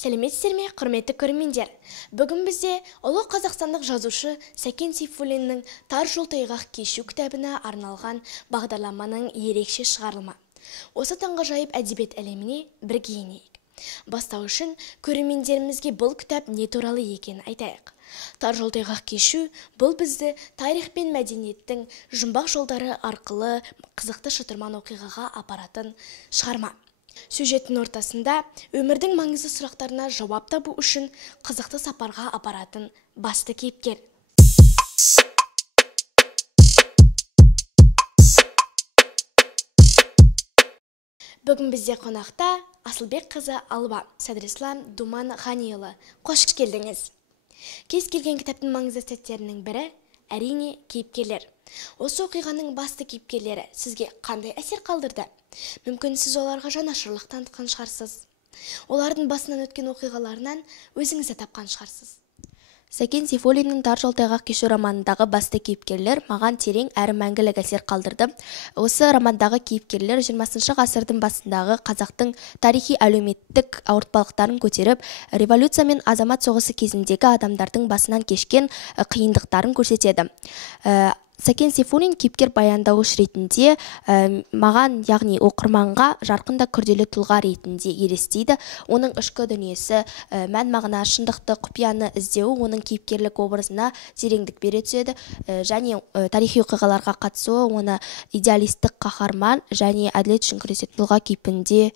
Сәлеметсіздер ме, құрметті көрермендер. Бүгін бізде ұлы қазақстандық жазушы Сәкен Сейфуллиннің «Тар жол тайғақ кешу» кітабына арналған бағдарламаның ерекше шығарылма. Осы таңғажайып әдебиет әлеміне бірге енейік. Бастау үшін көрермендерімізге бұл кітап не туралы екенін айтайық. «Тар жол тайғақ кешу» бұл бізді тарих пен мәдениеттің жұмбақ жолдары арқылы қызықты шытырман оқиғаға апаратын шығарма. Сюжеттің ортасында өмірдің маңызды сұрақтарына жауап табу үшін қызықты сапарға апаратын басты кейіпкер. Бүгін бізде қонақта Асылбек қызы Алба, Садрислам Думан Ғаниұлы. Қош келдіңіз. Кез келген кітаптың маңызды сәттерінің бірі әрине кейіпкерлер. Осы оқиғаның басты кейіпкерлері сізге қандай әсер қалдырды? Мүмкін сіз оларға жанашырлық танытқан шығарсыз. Олардың басынан өткен оқиғаларынан өзіңізді тапқан шығарсыз. Сәкен Сейфуллиннің «Тар жол тайғақ кешу» романындағы басты кейіпкерлер маған терең әрі мәңгілік әсер қалдырды. Осы романдағы кейіпкерлер 20 ғасырдың басындағы қазақтың тарихи әлеуметтік ауыртпалықтарын көтеріп, революция мен азамат соғысы кезіндегі адамдардың басынан кешкен қиындықтарын көрсетеді. Сәкен Сейфуллин кейіпкер баяндауыш ретінде маған, яғни оқырманға жарқын да күрделі тұлға ретінде елестейді. Оның ішкі дүниесі, мән-мағына, шындықты, құпияны іздеуі оның кейіпкерлік образына тереңдік бере түседі, және тарихи оқиғаларға қатысуы оны идеалистік қаһарман және әділет үшін күресетін тұлға кейпінде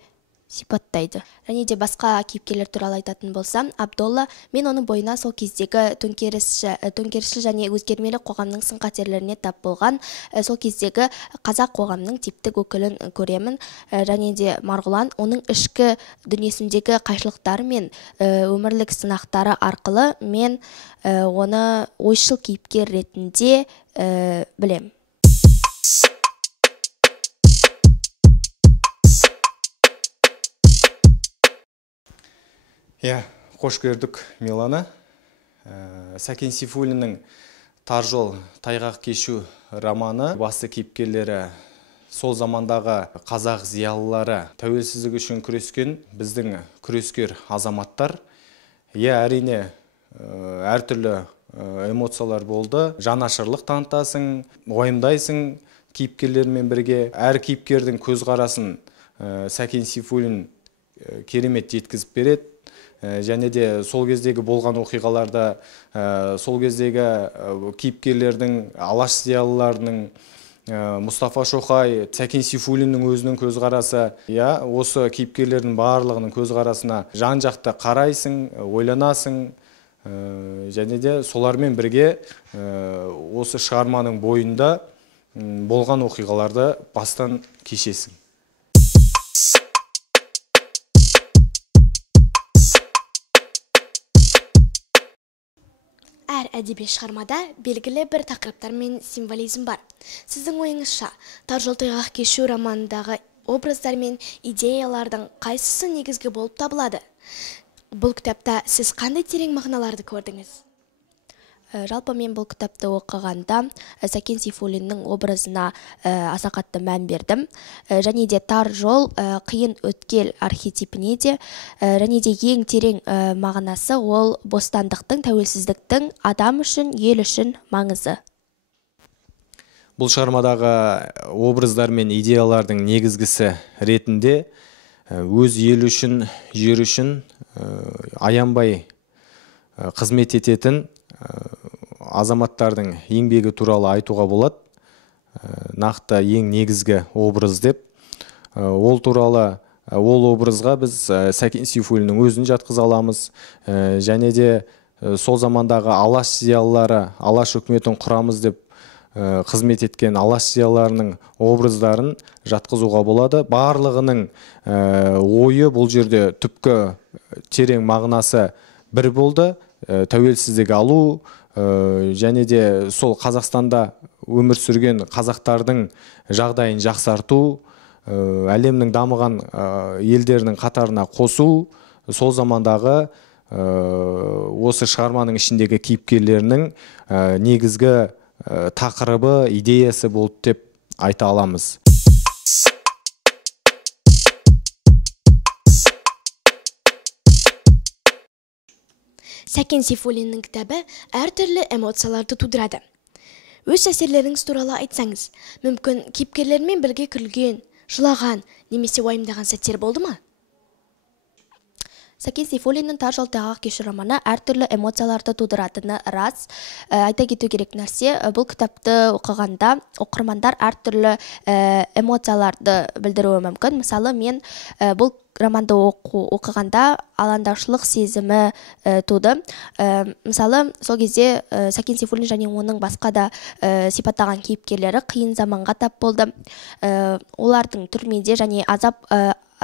сипаттайды. Және де басқа кейіпкерлер туралы айтатын болсам, Абдолла, мен оның бойына сол кездегі төңкерісшіл және өзгермелі қоғамның сын-қатерлеріне тап болған, сол кездегі қазақ қоғамның типтік өкілін көремін. Және де Марғұлан, оның ішкі дүниесіндегі қайшылықтары мен өмірлік сынақтары арқылы мен оны ойшыл кейіпкер ретінде білем. Қош көрдік, Милана. Сәкен Сейфуллиннің «Тар жол тайғақ кешу» романы басты кейіпкерлері сол замандағы қазақ зиялылары, тәуелсіздік үшін күрескен біздің күрескер азаматтар. Әрине әртүрлі эмоциялар болды. Жанашырлық танытасың, уайымдайсың кейіпкерлермен бірге. Әр кейіпкердің көзқарасын Сәкен Сейфуллин керемет жеткізіп береді. Және де сол кездегі болған оқиғаларда, сол кездегі кейіпкерлердің, алаш зиялыларының, Мұстафа Шоқай, Сәкен Сейфуллиннің өзінің көзқарасы, осы кейіпкерлердің барлығының көзқарасына жан-жақты қарайсың, ойланасың, және де солармен бірге осы шығарманың бойында болған оқиғаларды бастан кешесің. Әр әдеби шығармада белгілі бір тақырыптар мен символизм бар. Сіздің ойыңызша, «Тар жол тайғақ кешу» романындағы образдар мен идеялардың қайсысы негізгі болып табылады? Бұл кітапта сіз қандай терең мағыналарды көрдіңіз? Жалпы мен бұл кітапты оқығанда Сәкен Сейфуллиннің образына аса қатты мән бердім. Және де тар жол қиын өткел архетипіне де, және де ең терең мағынасы ол бостандықтың, тәуелсіздіктің адам үшін, ел үшін маңызы. Бұл шығармадағы образдар мен идеялардың негізгісі ретінде өз ел үшін, жер үшін аянбай қызмет ететін азаматтардың еңбегі туралы айтуға болады. Нақты ең негізгі образ деп. Ол туралы, ол образға біз Сәкен Сейфуллиннің өзін жатқыза аламыз. Және де сол замандағы алаш зиялылары, алаш үкіметін құрамыз деп қызмет еткен алаш зиялыларының образдарын жатқызуға болады. Барлығының ойы бұл жерде түпкі терең мағынасы бір болды. Тәуелсіздік алу, және де сол Қазақстанда өмір сүрген қазақтардың жағдайын жақсарту, әлемнің дамыған елдерінің қатарына қосу, сол замандағы осы шығарманың ішіндегі кейіпкерлерінің негізгі тақырыбы, идеясы болды деп айта аламыз. Сәкен Сейфуллиннің кітабы әртүрлі эмоцияларды тудырады. Өз әсерлеріңіз туралы айтсаңыз, мүмкін кейіпкерлермен бірге күлген, жылаған, немесе уайымдаған сәттер болды ма? Сәкен Сейфуллиннің «Тар жол тайғақ кешу» романы әртүрлі эмоцияларды тудыратыны рас. Айта кету керек нәрсе, бұл кітапты оқығанда оқырмандар әртүрлі эмоцияларды білдіруі мүмкін. Мысалы, мен бұл романды оқығанда алаңдаушылық сезімі туды. Мысалы, сол кезде Сәкен Сейфуллин және оның басқа да сипаттаған кейіпкерлері қиын заманға тап болды. Олардың түрмеде және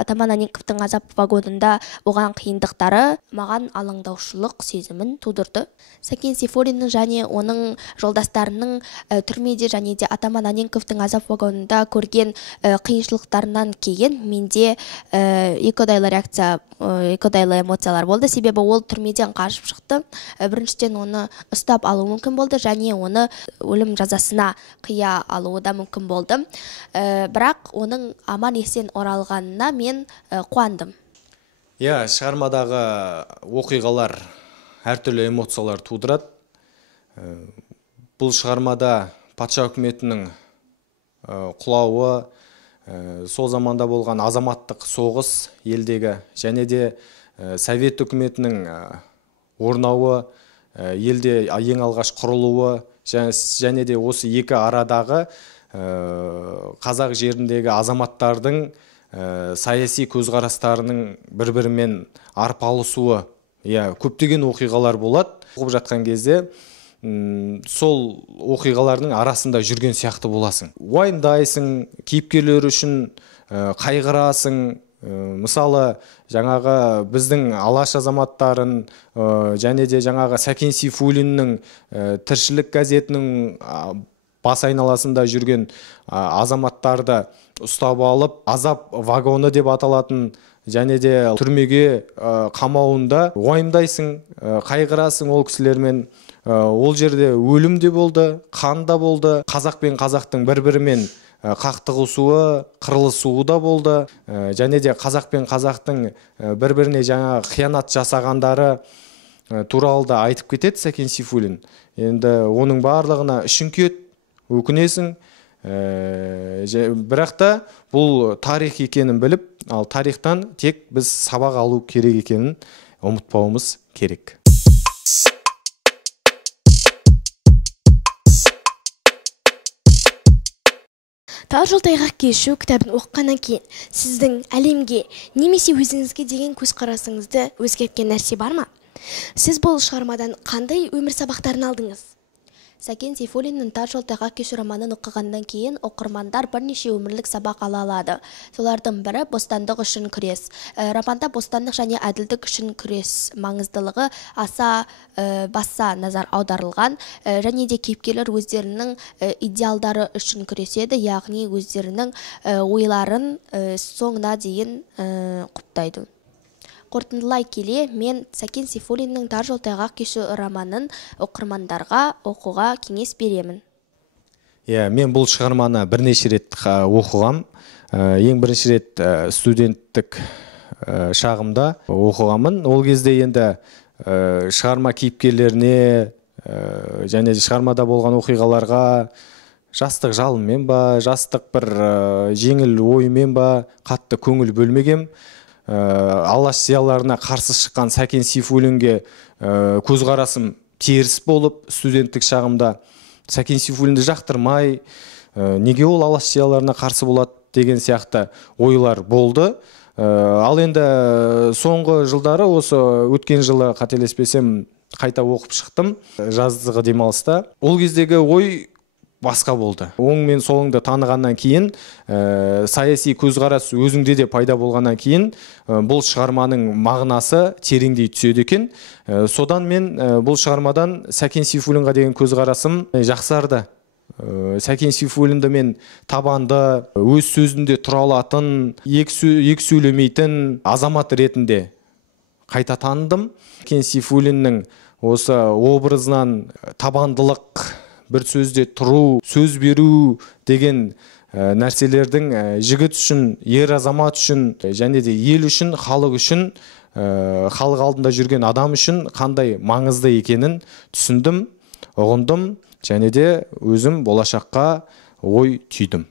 Атаман Анненковтың азап вагонында оған қиындықтары маған алаңдаушылық сезімін тудырды. Сәкен Сейфуллиннің және оның жолдастарының түрмеде және де Атаман Анненковтың азап вагонында көрген қиыншылықтарынан кейін менде екіұдайлы реакция, екіұдайлы эмоциялар болды. Себебі ол түрмеден қашып шықты. Біріншіден оны ұстап алу мүмкін болды және оны өлім жазасына қия алуы да мүмкін болды. Бірақ оның аман есен оралғанына мен қуандым. Шығармадағы оқиғалар әртүрлі эмоциялар тудырады. Бұл шығармада патша үкіметінің құлауы, сол заманда болған азаматтық соғыс елдегі, және де совет үкіметінің орнауы, елде ең алғаш құрылуы, және де осы екі арадағы қазақ жеріндегі азаматтардың саяси көзқарастарының бір-бірімен арпалысуы, көптеген оқиғалар болады. Оқып жатқан кезде сол оқиғалардың арасында жүрген сияқты боласың. Уайымдайсың, кейіпкерлер үшін қайғырасың. Мысалы, жаңағы біздің алаш азаматтарын және де жаңағы Сәкен Сейфуллиннің тіршілік газетінің бас айналасында жүрген азаматтарды ұстап алып, азап вагоны деп аталатын және де түрмеге қамауында уайымдайсың, қайғырасың ол кісілермен. Ол жерде өлім де болды, қан да болды. Қазақ пен қазақтың бір-бірімен қақтығысуы, қырылысуы да болды. Және де қазақ пен қазақтың бір-біріне жаңа қиянат жасағандары туралы да айтып кетеді Сәкен Сейфуллин. Енді оның барлығына ішің күйеді, өкінесің. Бірақ та бұл тарих екенін біліп, ал тарихтан тек біз сабақ алу керек екенін ұмытпауымыз керек. Тар жол тайғақ кешу кітабын оқығаннан кейін сіздің әлемге немесе өзіңізге деген көзқарасыңызды өзгерткен нәрсе бар ма? Сіз бұл шығармадан қандай өмір сабақтарын алдыңыз? Сәкен Сейфуллиннің «Тар жол тайғақ кешу» романын оқығаннан кейін оқырмандар бірнеше өмірлік сабақ ала алады. Солардың бірі бостандық үшін күрес. Романда бостандық және әділдік үшін күрес маңыздылығы баса назар аударылған, және де кейіпкерлер өздерінің идеалдары үшін күреседі, яғни өздерінің ойларын соңына дейін құптайды. Қорытындылай келе, мен Сәкен Сейфуллиннің «Тар жол тайғақ кешу» романын оқырмандарға оқуға кеңес беремін. Мен бұл шығарманы бірнеше рет оқығам. Ең бірінші рет студенттік шағымда оқығамын. Ол кезде енді шығарма кейіпкерлеріне және шығармада болған оқиғаларға жастық жалынмен ба, жастық бір жеңіл оймен ба қатты көңіл бөлмегем. Алаш зиялыларына қарсы шыққан Сәкен Сейфуллинге көзқарасым теріс болып, студенттік шағымда Сәкен Сейфуллинді жақтырмай, неге ол алаш зиялыларына қарсы болады деген сияқты ойлар болды. Ал енді соңғы жылдары, осы өткен жылы қателеспесем қайта оқып шықтым жазғы демалыста. Ол кездегі ой басқа болды. Оң мен солыңды танығаннан кейін, саяси көзқарас өзіңде де пайда болғаннан кейін, бұл шығарманың мағынасы тереңдей түседі екен. Содан мен бұл шығармадан Сәкен Сейфуллинға деген көзқарасым жақсарды. Сәкен Сейфуллинді мен табанды, өз сөзінде тұра алатын, екі сөйлемейтін азамат ретінде қайта таныдым. Сәкен Сейфуллиннің осы образынан табандылық, бір сөзде тұру, сөз беру деген нәрселердің жігіт үшін, ер азамат үшін және де ел үшін, халық үшін халық алдында жүрген адам үшін қандай маңызды екенін түсіндім, ұғындым, және де өзім болашаққа ой түйдім.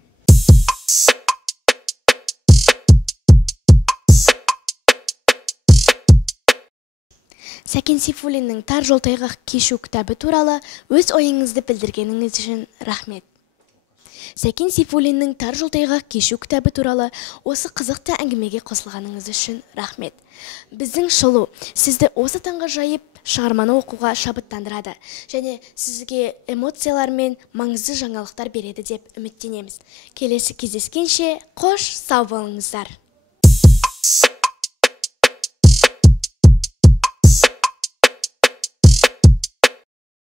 Сәкен Сейфуллиннің «Тар жол тайғақ кешу» кітабы туралы өз ойыңызды білдіргеніңіз үшін рахмет. Сәкен Сейфуллиннің «Тар жол тайғақ кешу» кітабы туралы осы қызықты әңгімеге қосылғаныңыз үшін рахмет. Біздің шолу сізді осы таңға жайып шығарманы оқуға шабыттандырады және сізге эмоциялар мен маңызды жаңалықтар береді деп үміттенеміз. Келесі кездескенше қош сау болыңыздар.